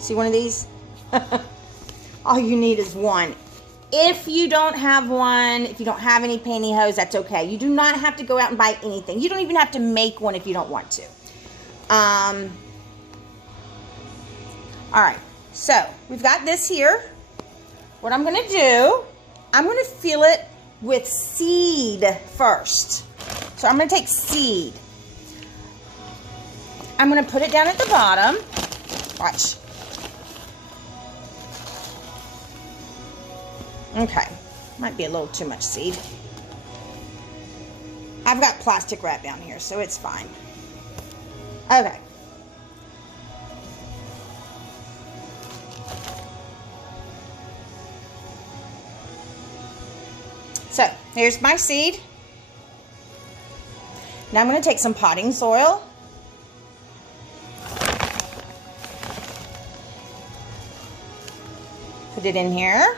See one of these? All you need is one. If you don't have one, if you don't have any pantyhose, that's okay. You do not have to go out and buy anything. You don't even have to make one if you don't want to. All right, so we've got this here. What I'm gonna do, I'm gonna fill it with seed first. So I'm gonna take seed. I'm gonna put it down at the bottom. Watch. Okay, might be a little too much seed. I've got plastic wrap down here, so it's fine. Okay. So, here's my seed. Now I'm going to take some potting soil. Put it in here.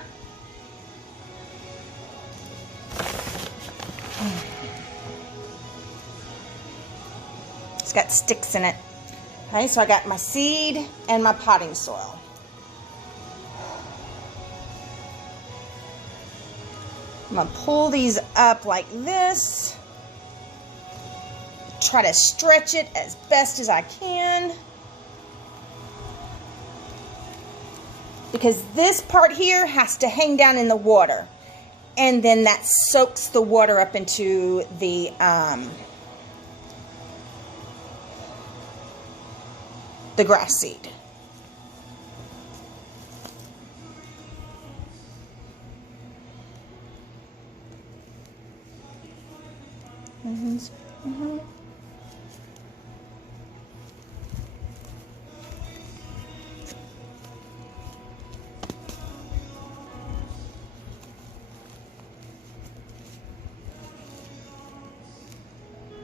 It's got sticks in it. Okay, so I got my seed and my potting soil. I'm going to pull these up like this. Try to stretch it as best as I can. Because this part here has to hang down in the water. And then that soaks the water up into the grass seed.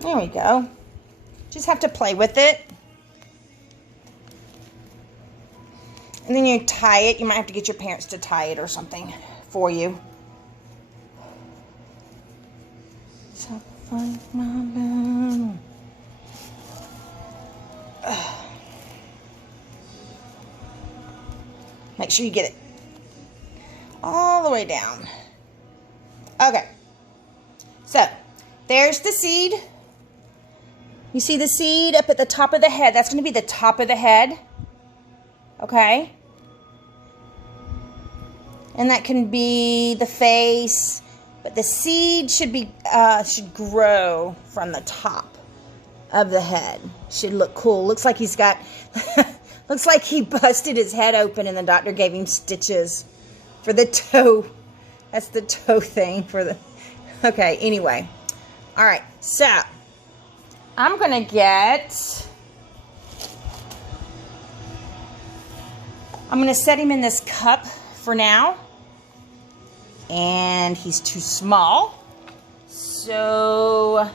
There we go. Just have to play with it. And then you tie it. You might have to get your parents to tie it or something for you. So find my bell. Make sure you get it all the way down. Okay. So, there's the seed. You see the seed up at the top of the head? That's going to be the top of the head. Okay? And that can be the face, but the seed should grow from the top of the head. Should look cool. Looks like he's got looks like he busted his head open and the doctor gave him stitches for the toe. That's the toe thing for the okay, anyway. All right. So, I'm going to set him in this cup for now. And he's too small. So